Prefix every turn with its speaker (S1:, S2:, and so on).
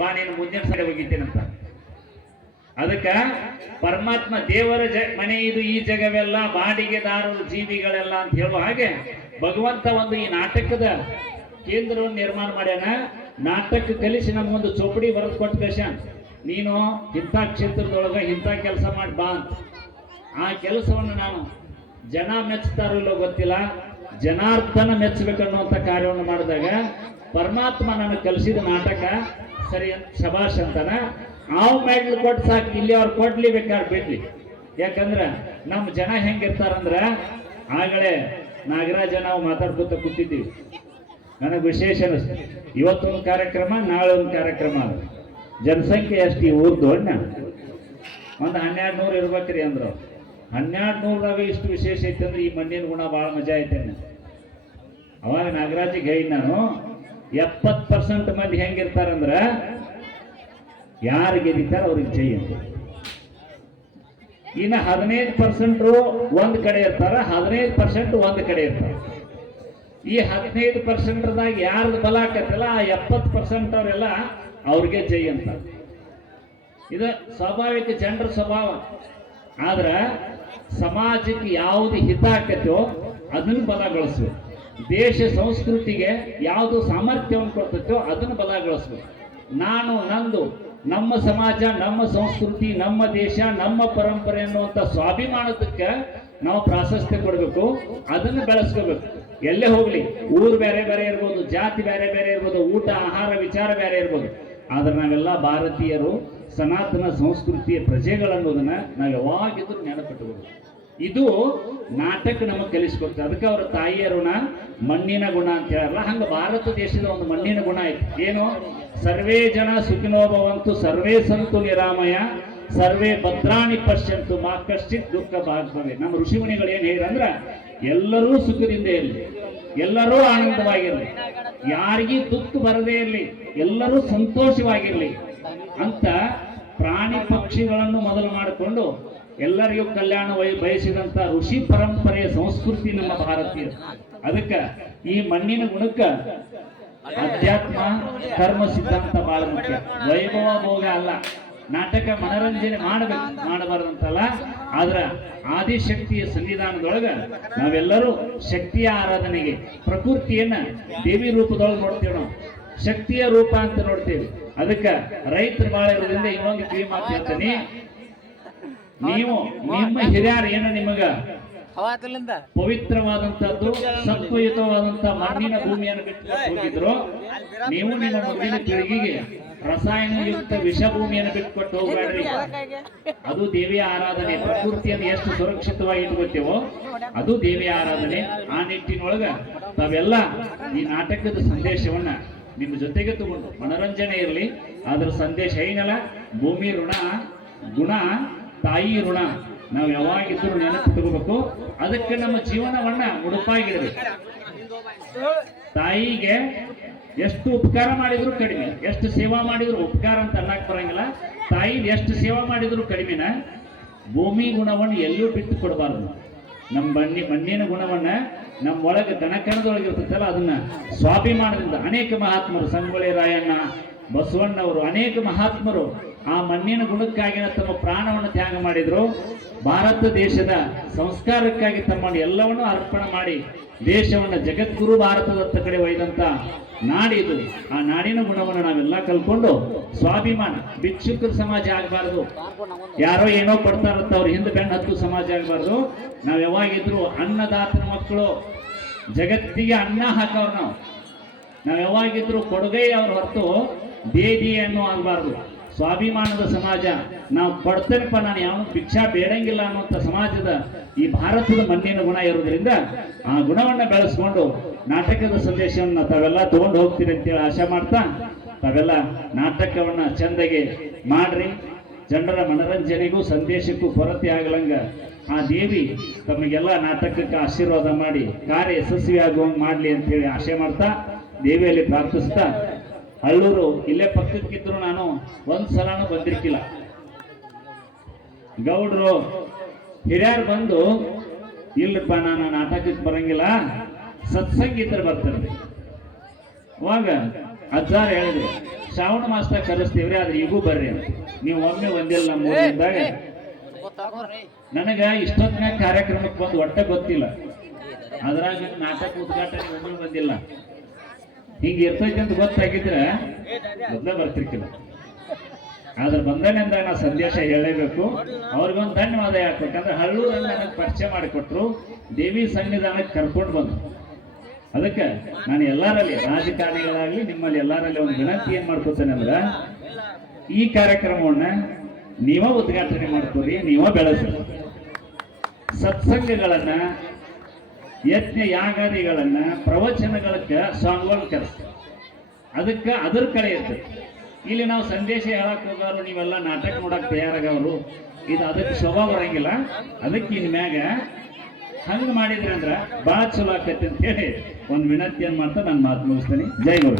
S1: ಬಾ, ನೀನು ಮುಂದಿನ ಸರಿ ಹೋಗಿದ್ದೇನಂತ. ಅದಕ್ಕ ಪರಮಾತ್ಮ ದೇವರ ಜ, ಮನೆ ಇದು ಈ ಜಗವೆಲ್ಲ, ಬಾಡಿಗೆದಾರರು, ಜೀವಿಗಳೆಲ್ಲ ಅಂತ ಹೇಳುವ ಹಾಗೆ ಭಗವಂತ ಒಂದು ಈ ನಾಟಕದ ಕೇಂದ್ರವನ್ನು ನಿರ್ಮಾಣ ಮಾಡ್ಯಾನ. ನಾಟಕ ಕಲಿಸಿ ನಮಗೊಂದು ಚೌಪಡಿ ಬರೆದು ಕೊಟ್ಟ ದೇಶ. ನೀನು ಇಂಥ ಕ್ಷೇತ್ರದೊಳಗ ಇಂಥ ಕೆಲಸ ಮಾಡಿ ಬಾ ಅಂತ. ಆ ಕೆಲಸವನ್ನು ನಾನು ಜನ ಮೆಚ್ಚುತ್ತಾರೋ ಇಲ್ಲೋ ಗೊತ್ತಿಲ್ಲ. ಜನಾರ್ದನ ಮೆಚ್ಚಬೇಕನ್ನುವಂಥ ಕಾರ್ಯವನ್ನು ಮಾಡಿದಾಗ ಪರಮಾತ್ಮ ನನಗೆ ಕಲಿಸಿದ ನಾಟಕ ಸರಿ ಅಂತ ಶಬಾಷ್ ಅಂತಾನ ನಾವು ಮೆಡ್ಲ್ ಕೊಟ್ಟು ಸಾಕು, ಇಲ್ಲಿ ಅವ್ರು ಕೊಡ್ಲಿ ಬೇಕಾದ್ರೆ ಬಿಡ್ಲಿ. ಯಾಕಂದ್ರೆ ನಮ್ಮ ಜನ ಹೆಂಗಿರ್ತಾರಂದ್ರ, ಆಗಲೇ ನಾಗರಾಜ ನಾವು ಮಾತಾಡ್ಕೊತ ಕೂತಿದ್ದೀವಿ. ನನಗೆ ವಿಶೇಷ ಅನಿಸ್ತು. ಇವತ್ತೊಂದು ಕಾರ್ಯಕ್ರಮ ನಾಳೆ ಒಂದು ಕಾರ್ಯಕ್ರಮ ಅದ. ಜನಸಂಖ್ಯೆ ಅಷ್ಟು ಈ ಊರ್ದು ಅಣ್ಣ ಒಂದು ಹನ್ನೆರಡು ನೂರು ಇರ್ಬೇಕ್ರಿ ಅಂದ್ರು. ಹನ್ನೆರಡು ನೂರದಾಗ ಇಷ್ಟು ವಿಶೇಷ ಐತೆ ಅಂದ್ರೆ ಈ ಮಣ್ಣಿನ ಗುಣ ಭಾಳ ಮಜಾ ಐತೆ. ಅವಾಗ ನಾಗರಾಜಿಗೆ ಹೇಳಿ ನಾನು ಎಪ್ಪತ್ತು ಪರ್ಸೆಂಟ್ ಮಂದಿ ಹೆಂಗಿರ್ತಾರಂದ್ರ ಯಾರು ಗೆದ್ದಿತಾರ ಅವ್ರಿಗೆ ಜೈ ಅಂತ. ಇನ್ನು ಹದಿನೈದು ಪರ್ಸೆಂಟ್ ಒಂದು ಕಡೆ ಇರ್ತಾರೆ, ಹದಿನೈದು ಪರ್ಸೆಂಟ್ ಒಂದು ಕಡೆ ಇರ್ತಾರೆ. ಈ ಹದಿನೈದು ಪರ್ಸೆಂಟ್ದಾಗ ಯಾರ್ದು ಬಲ ಆಕತ್ತಲ್ಲ ಆ ಎಪ್ಪತ್ತು ಪರ್ಸೆಂಟ್ ಅವರೆಲ್ಲ ಅವ್ರಿಗೆ ಜೈ ಅಂತ. ಇದು ಸ್ವಾಭಾವಿಕ ಜನರ ಸ್ವಭಾವ. ಆದ್ರೆ ಸಮಾಜಕ್ಕೆ ಯಾವುದು ಹಿತ ಆಕತ್ತೋ ಅದನ್ನು ಬಲಗೊಳಿಸ್ಬೇಕು ದೇಶ ಸಂಸ್ಕೃತಿಗೆ ಯಾವುದು ಸಾಮರ್ಥ್ಯವನ್ನು ಕೊಡ್ತೈತೋ ಅದನ್ನು ಬಲಗೊಳಿಸ್ಬೇಕು. ನಾನು, ನಂದು, ನಮ್ಮ ಸಮಾಜ, ನಮ್ಮ ಸಂಸ್ಕೃತಿ, ನಮ್ಮ ದೇಶ, ನಮ್ಮ ಪರಂಪರೆ ಅನ್ನುವಂಥ ಸ್ವಾಭಿಮಾನದಕ್ಕೆ ನಾವು ಪ್ರಾಶಸ್ತ್ಯ ಕೊಡಬೇಕು. ಅದನ್ನು ಬೆಳೆಸ್ಕೋಬೇಕು. ಎಲ್ಲೇ ಹೋಗ್ಲಿ, ಊರು ಬೇರೆ ಬೇರೆ ಇರ್ಬೋದು, ಜಾತಿ ಬೇರೆ ಬೇರೆ ಇರ್ಬೋದು, ಊಟ, ಆಹಾರ, ವಿಚಾರ ಬೇರೆ ಇರ್ಬೋದು. ಆದ್ರೆ ನಾವೆಲ್ಲ ಭಾರತೀಯರು ಸನಾತನ ಸಂಸ್ಕೃತಿಯ ಪ್ರಜೆಗಳನ್ನೋದನ್ನ ನಾವು ಯಾವಾಗಿದ್ರು ನೆನಪಿಟ್ಟುಕೊಳ್ಳೋದು ಇದು ನಾಟಕ ನಮಗೆ ಕಲಿಸ್ಬೇಕು ಅದಕ್ಕೆ ಅವರ ತಾಯಿಯ ಋಣ, ಮಣ್ಣಿನ ಗುಣ ಅಂತ ಹೇಳಲ್ಲ. ಹಂಗ ಭಾರತ ದೇಶದ ಒಂದು ಮಣ್ಣಿನ ಗುಣ ಐತಿ. ಏನು? ಸರ್ವೇ ಜನ ಸುಖಿನೋಭವಂತು ಸರ್ವೇ ಸಂತು ನಿರಾಮಯ, ಸರ್ವೇ ಭದ್ರಾಣಿ ಪಶ್ಯಂತು, ಮಾ ಕಶ್ಚಿತ್ ದುಃಖ ಭಾಗ್ಭವೆ ನಮ್ಮ ಋಷಿಮುನಿಗಳು ಏನು ಹೇಳಿರಂದ್ರ ಎಲ್ಲರೂ ಸುಖದಿಂದ ಇರಲಿ. ಎಲ್ಲರೂ ಆನಂದವಾಗಿರಲಿ. ಯಾರಿಗೂ ದುಃಖ ಬರದೇ ಇರಲಿ. ಎಲ್ಲರೂ ಸಂತೋಷವಾಗಿರಲಿ. ಅಂತ ಪ್ರಾಣಿ ಪಕ್ಷಿಗಳನ್ನು ಮೊದಲು ಮಾಡಿಕೊಂಡು ಎಲ್ಲರಿಗೂ ಕಲ್ಯಾಣ ವೈ ಬಯಸಿದಂತ ಋಷಿ ಪರಂಪರೆಯ ಸಂಸ್ಕೃತಿ ನಮ್ಮ ಭಾರತೀಯ. ಅದಕ್ಕೆ ಈ ಮಣ್ಣಿನ ಗುಣಕ್ಕ ಅಧ್ಯಾತ್ಮ, ಕರ್ಮ ಸಿದ್ಧಾಂತ ಬಹಳ ಮುಖ್ಯ. ವೈಭವ ಭೋಗ ಅಲ್ಲ. ನಾಟಕ ಮನರಂಜನೆ ಮಾಡಬೇಕು. ಮಾಡಬಾರ್ದಂತಲ್ಲ. ಆದ್ರ ಆದಿಶಕ್ತಿಯ ಸನ್ನಿಧಾನದೊಳಗ ನಾವೆಲ್ಲರೂ ಶಕ್ತಿಯ ಆರಾಧನೆಗೆ ಪ್ರಕೃತಿಯನ್ನ ದೇವಿ ರೂಪದೊಳಗೆ ನೋಡ್ತೇವೆ ನಾವು. ಶಕ್ತಿಯ ರೂಪ ಅಂತ ನೋಡ್ತೇವೆ. ಅದಕ್ಕೆ ರೈತರು ಬಾಳ ಇರೋದ್ರಿಂದ ಇನ್ನೊಂದು ಕಿವಿ ಮಾತು ನೀವು ನಿಮ್ಮ ಹಿರಿಯರು ಏನ ನಿಮಗ? ಪವಿತ್ರವಾದಂತದ್ದು ಸತ್ವಯುತವಾದಂತ ಮಣ್ಣಿನ ಭೂಮಿಯನ್ನು ಬಿಟ್ಟು ಹೋಗಿದ್ರು. ನೀವು ನಿಮ್ಮ ಮುಂದಿನ ಪೀಳಿಗೆಗೆ ರಸಾಯನಯುಕ್ತ ವಿಷ ಭೂಮಿಯನ್ನು ಬಿಟ್ಕೊಟ್ಟು ಹೋಗ್ಬೇಡ್ರಿ. ಅದು ದೇವಿಯ ಆರಾಧನೆ. ಪ್ರಕೃತಿಯನ್ನು ಎಷ್ಟು ಸುರಕ್ಷಿತವಾಗಿ ಇಟ್ಕೋತೇವೋ ಅದು ದೇವಿಯ ಆರಾಧನೆ. ಆ ನಿಟ್ಟಿನೊಳಗ ತಾವೆಲ್ಲ ಈ ನಾಟಕದ ಸಂದೇಶವನ್ನ ನಿಮ್ಮ ಜೊತೆಗೆ ತಗೊಂಡು ಮನರಂಜನೆ ಇರಲಿ. ಅದರ ಸಂದೇಶ ಏನಲ್ಲ? ಭೂಮಿ ಋಣ ಗುಣ ತಾಯಿ ಋಣ. ನಾವು ಯಾವಾಗಿದ್ರು ತಗೋಬೇಕು. ಅದಕ್ಕೆ ನಮ್ಮ ಜೀವನವನ್ನ ಉಡುಪಾಗಿಡಬೇಕು ತಾಯಿಗೆ ಎಷ್ಟು ಉಪಕಾರ ಮಾಡಿದ್ರು ಕಡಿಮೆ. ಎಷ್ಟು ಸೇವಾ ಮಾಡಿದ್ರು ಉಪಕಾರ ಅಂತ ಅನ್ನಕ್ ಬರಂಗಿಲ್ಲ. ತಾಯಿ ಎಷ್ಟು ಸೇವಾ ಮಾಡಿದ್ರು ಕಡಿಮೆನ. ಭೂಮಿ ಗುಣವನ್ನು ಎಲ್ಲೂ ಬಿಟ್ಟು ಕೊಡಬಾರದು. ನಮ್ಮ ಬನ್ನಿ, ಮಣ್ಣಿನ ಗುಣವನ್ನ ನಮ್ಮ ಒಳಗೆ ದನಕಣದೊಳಗೆ ಇರ್ತೈತಲ್ಲ ಅದನ್ನ ಸ್ವಾಭಿಮಾನದಿಂದ ಅನೇಕ ಮಹಾತ್ಮರು, ಸಂಗೊಳ್ಳಿ ರಾಯಣ್ಣ, ಬಸವಣ್ಣವರು, ಅನೇಕ ಮಹಾತ್ಮರು ಆ ಮಣ್ಣಿನ ಗುಣಕ್ಕಾಗಿ ತಮ್ಮ ಪ್ರಾಣವನ್ನು ತ್ಯಾಗ ಮಾಡಿದ್ರು. ಭಾರತ ದೇಶದ ಸಂಸ್ಕಾರಕ್ಕಾಗಿ ತಮ್ಮ ಎಲ್ಲವನ್ನೂ ಅರ್ಪಣೆ ಮಾಡಿ ದೇಶವನ್ನು ಜಗದ್ಗುರು ಭಾರತದತ್ತ ಕಡೆ ಒಯ್ದಂತ ನಾಡಿದು. ಆ ನಾಡಿನ ಗುಣವನ್ನು ನಾವೆಲ್ಲ ಕಲ್ಕೊಂಡು ಸ್ವಾಭಿಮಾನ, ಭಿಕ್ಷುಕರ ಸಮಾಜ ಆಗಬಾರ್ದು. ಯಾರೋ ಏನೋ ಕೊಡ್ತಾರಂತ ಅವ್ರ ಹಿಂದೆ ಬೆನ್ನು ಹತ್ತು ಸಮಾಜ ಆಗಬಾರ್ದು. ನಾವು ಯಾವಾಗಿದ್ರು ಅನ್ನದಾತನ ಮಕ್ಕಳು, ಜಗತ್ತಿಗೆ ಅನ್ನ ಹಾಕೋರು ನಾವು. ನಾವು ಯಾವಾಗಿದ್ರು ಕೊಡುಗೈ ಅವ್ರ ಹೊರತು ದೇದಿ ಅನ್ನೋ ಆಗಬಾರ್ದು. ಸ್ವಾಭಿಮಾನದ ಸಮಾಜ, ನಾವು ಕೊಡ್ತೇನಪ್ಪ ನಾನು ಯಾವ ಭಿಕ್ಷಾ ಬೇಡಂಗಿಲ್ಲ ಅನ್ನುವಂಥ ಸಮಾಜದ ಈ ಭಾರತದ ಮಣ್ಣಿನ ಗುಣ ಇರೋದ್ರಿಂದ ಆ ಗುಣವನ್ನ ಬೆಳೆಸ್ಕೊಂಡು ನಾಟಕದ ಸಂದೇಶವನ್ನು ತಾವೆಲ್ಲ ತಗೊಂಡು ಹೋಗ್ತೀರಿ ಅಂತೇಳಿ ಆಶೆ ಮಾಡ್ತಾ, ತಾವೆಲ್ಲ ನಾಟಕವನ್ನ ಚಂದಗೆ ಮಾಡ್ರಿ. ಜನರ ಮನರಂಜನೆಗೂ ಸಂದೇಶಕ್ಕೂ ಕೊರತೆ ಆಗಲಂಗ ಆ ದೇವಿ ತಮಗೆಲ್ಲ ನಾಟಕಕ್ಕೆ ಆಶೀರ್ವಾದ ಮಾಡಿ, ಕಾರ್ಯ ಯಶಸ್ವಿ ಆಗುವಂಗೆ ಮಾಡಲಿ ಅಂತೇಳಿ ಆಶೆ ಮಾಡ್ತಾ, ದೇವಿಯಲ್ಲಿ ಪ್ರಾರ್ಥಿಸ್ತಾ ಹಳ್ಳೂರು ಇಲ್ಲೇ ಪಕ್ಕಕ್ಕಿದ್ರು ನಾನು ಒಂದ್ ಸಲಾನು ಬಂದಿರ್ಕಿಲ್ಲ. ಗೌಡ್ರು ಹಿರಿಯರು ಬಂದು ಇಲ್ಲಪ್ಪ ನಾನು ನಾಟಕಕ್ಕೆ ಬರಂಗಿಲ್ಲ ಸತ್ಸಂಗೀತರು ಬರ್ತಾರೆ. ಅವಾಗ ಅಜ್ಜಾರ್ ಹೇಳಿದ್ರು ಶ್ರಾವಣ ಮಾಸ ಕರೆಸ್ತೀವ್ರಿ ಆದ್ರೆ ಈಗೂ ಬರ್ರಿ ಅಂತ. ನೀವು ಒಮ್ಮೆ ಒಂದಿಲ್ಲ ನಮ್ಮ ಊರಿಂದಾಗ. ನನಗ ಇಷ್ಟೊತ್ತಿನ ಕಾರ್ಯಕ್ರಮಕ್ಕೆ ಬಂದು ಒಟ್ಟೆ ಗೊತ್ತಿಲ್ಲ. ಅದ್ರಾಗ ನಾಟಕ ಉದ್ಘಾಟನೆ ಒಮ್ಮೆ ಬಂದಿಲ್ಲ. ಹಿಂಗ ಇರ್ತೈತಿ ಅಂತ ಗೊತ್ತಾಗಿದ್ರೆ ಮೊದಲೇ ಬರ್ತಿರ್ಕಿಲ್ಲ ಆದ್ರೆ ಬಂದನೆಂದ ನಾ ಸಂದೇಶ ಹೇಳಲೇಬೇಕು ಅವ್ರಿಗೊಂದು ಧನ್ಯವಾದ ಯಾಕಂದ್ರೆ ಹಳ್ಳೂರಲ್ಲಿ ನನಗೆ ಪರಿಚಯ ಮಾಡಿಕೊಟ್ರು. ದೇವಿ ಸನ್ನಿಧಾನಕ್ಕೆ ಕರ್ಕೊಂಡು ಬಂದ್ರು. ಅದಕ್ಕೆ ನಾನು ಎಲ್ಲರಲ್ಲಿ, ರಾಜಕಾರಣಿಗಳಾಗ್ಲಿ, ನಿಮ್ಮಲ್ಲಿ ಎಲ್ಲರಲ್ಲಿ ಒಂದು ವಿನಂತಿ ಏನ್ ಮಾಡ್ಕೋತೇನೆ ಅಂದ್ರೆ, ಈ ಕಾರ್ಯಕ್ರಮವನ್ನ ನೀವ ಉದ್ಘಾಟನೆ ಮಾಡ್ಕೋರಿ, ನೀವ ಬೆಳೆಸಿ ಸತ್ಸಂಗಗಳನ್ನ ಯಜ್ಞ ಯಾಗಾದಿಗಳನ್ನ ಪ್ರವಚನಗಳಕ್ಕೆ ಸ್ವಾಮಿಗಳು ಕರೆಸ್ತಾರೆ. ಅದಕ್ಕೆ ಅದ್ರ ಕಡೆ ಇರ್ತದೆ ಇಲ್ಲಿ ನಾವು ಸಂದೇಶ ಹೇಳಕ್ ಹೋಗೋರು, ನೀವೆಲ್ಲ ನಾಟಕ ನೋಡಕ್ ತಯಾರಾಗವ್ರು. ಇದು ಅದಕ್ಕೆ ಶೋಭಾ ಬರಂಗಿಲ್ಲ ಅದಕ್ಕೆ ಇನ್ ಮ್ಯಾಗ ಹಂಗೆ ಮಾಡಿದ್ರಿ ಅಂದ್ರೆ ಬಹಳ ಚಲೋ ಆಕೈತಿ ಅಂತ ಹೇಳಿ ಒಂದು ವಿನಂತಿಯನ್ನು ಮಾಡ್ತಾ ನಾನು ಮಾತು ಮುಗಿಸ್ತೀನಿ. ಜೈ ಗುರು